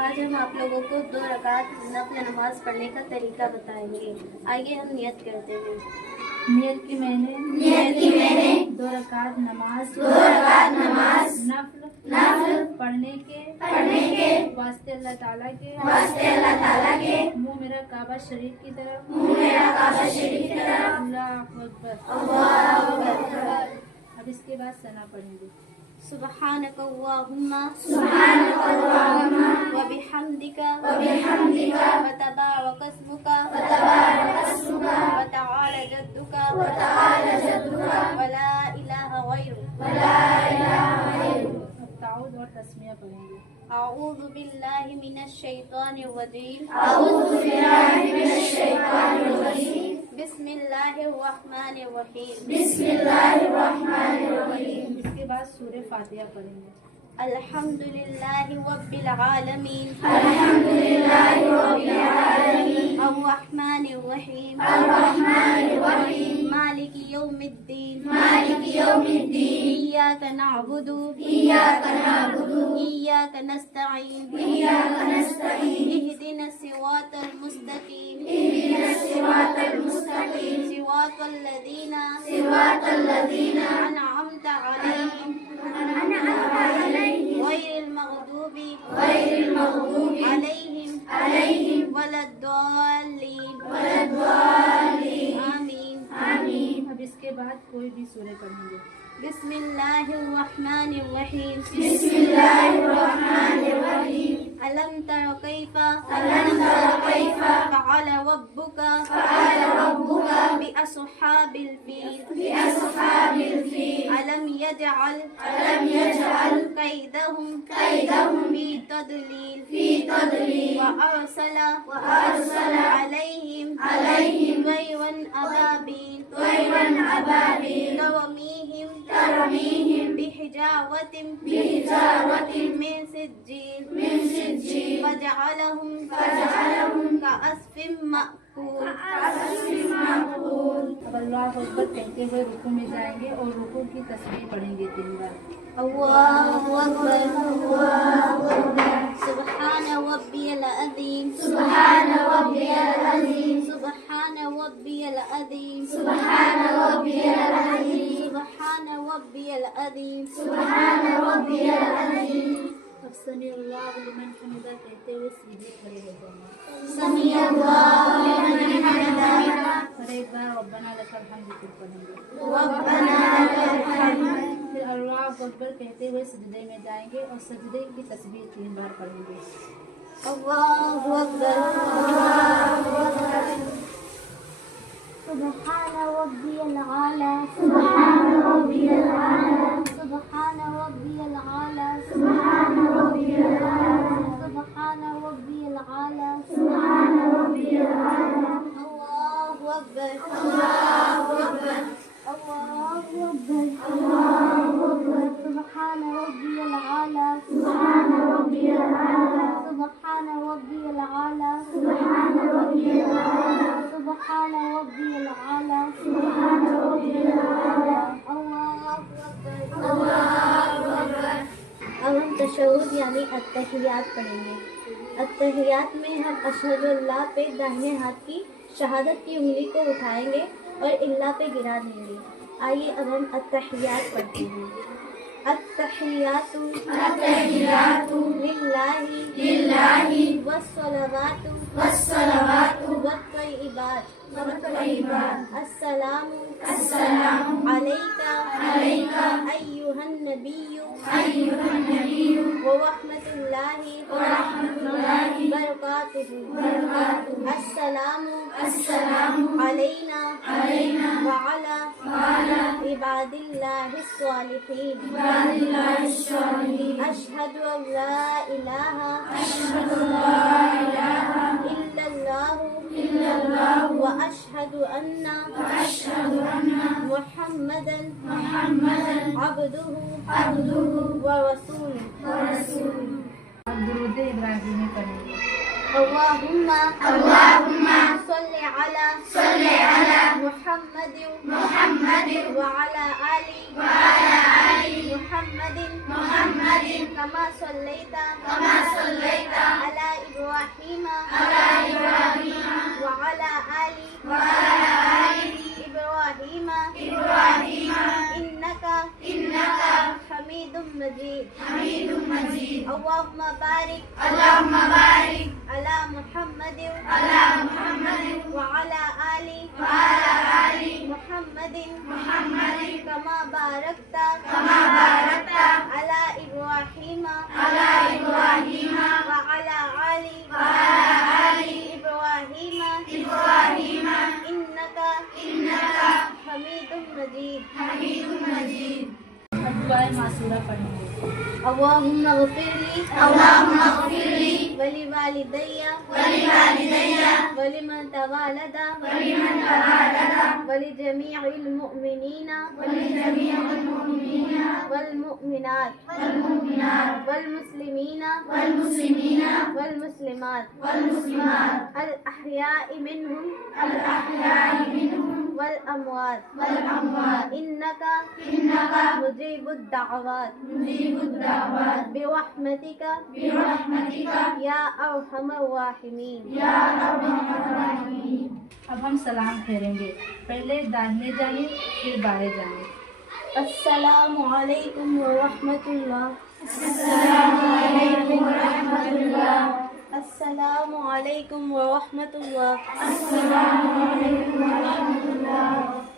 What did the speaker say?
آج ہم آپ لوگوں کو 2 رکعت نفل نماز پڑھنے کا طریقہ بتائیں گے. آئیے ہم نیت کرتے ہیں. نیت کی میں نے 2 رکعت نماز نفل پڑھنے کے واسطے اللہ تعالیٰ کے منہ میرا کعبہ شریف کی طرف اللہ اکبر. اب اس کے بعد ثنا پڑھیں گے. سبحانک اللہم وبحمدک وتبارک اسمک وتعالی جدک ولا الہ غیرک. اب تعوذ اور تسمیہ پڑھیں گے. اعوذ باللہ من الشیطان الرجیم. بسم اللہ الرحمن الرحیم. اس کے بعد سورہ فاتحہ پڑھیں گے. الحمد للہ رب العالمین. الرحمن الرحیم. مالک یوم الدین. ایاک نعبد ایاک نستعین. اہدنا الصراط المستقیم. صراط الذین انعمت علیہم غیر المغضوب علیہم ولا الضالین. آمین. اب اس کے بعد کوئی بھی سورہ پڑھیں گے. بسم اللہ الرحمن الرحیم. ألم تر كيف فعل ربك بأصحاب الفيل. ألم يجعل كيدهم في تضليل. وأرسل عليهم طيرا أبابيل ترميهم بحجارة من سجيل فجعلهم كعصف مأكول. اب اللہ اکبر کہتے ہوئے رکوع میں جائیں گے اور رکوع کی تسبیح پڑھیں گے 3 بار. اللہ اکبر. سبحان ربی العظیم. سبحان ربی العظیم. سبحان ربی العظیم. سبحان ربی العظیم. سبحان ربی العظیم. سبحان ربی العظیم. اب سمیع اللہ لمن حمدہ کہتے ہوئے سیدھے کھڑے ہو جائیں گے. سمیع اللہ لمن حمدہ. اور ایک بار ربنا لک الحمد پھر پڑھیں گے. ربنا لک الحمد. پھر اللہ اکبر کہتے ہوئے سجدے میں جائیں گے اور سجدے کی تسبیح 3 بار پڑھیں گے. اللہ اکبر. سبحان ربی العالی. سبحان ربی العالی. سبحان ربی العالی. سبحان ربی العالی. سبحان ربی العالی. سبحان ربی العالی. اللہ اکبر. اللہ اکبر. اللہ اکبر. اللہ اکبر. سبحان ربی العالی. سبحان ربی العالی. سبحان ربی العالی. سبحان ربی العالی. سبحان ربی العالی. سبحان ربی العالی. اللہ اکبر. اللہ اکبر. اب ہم تشہد یعنی التحیات پڑھیں گے. التحیات میں ہم اشہد اللہ پہ داہنے ہاتھ کی شہادت کی انگلی کو اٹھائیں گے اور اللہ پہ گرا دیں گے. آئیے اب ہم التحیات پڑھتے ہیں. التحیات للہ والصلوات والطیبات. السلام علیکا ایہا النبی ورحمۃ اللہ وبرکاتہ. السلام علینا وعلی عباد اللہ الصالحین. اشہد ان لا الہ الا اللہ واشہد ان محمدا عبدہ ورسولہ. اب درود ابراہیمی پڑھیں گے. اللہم صل علی محمد وعلی آل محمد كما صليت على بارك على محمد وعلى آل محمد كما باركت على إبراهيم وعلى آل إبراهيم إنك حميد مجيد. اب دعائے معصورہ پڑھیں گے. اللهم اغفر لي ولوالدي ولمن توالد ولجميع المؤمنين والمؤمنات والمسلمين والمسلمات الأحياء منهم والأموات إنك مجيب الدعوات برحمتك يا أرحم الراحمين. اب ہم سلام پھیریں گے. پہلے داہنے جانب پھر بائیں جانب. السلام علیکم ورحمۃ اللہ. السلام علیکم ورحمۃ اللہ. السلام علیکم ورحمۃ اللہ. السلام علیکم ورحمۃ اللہ.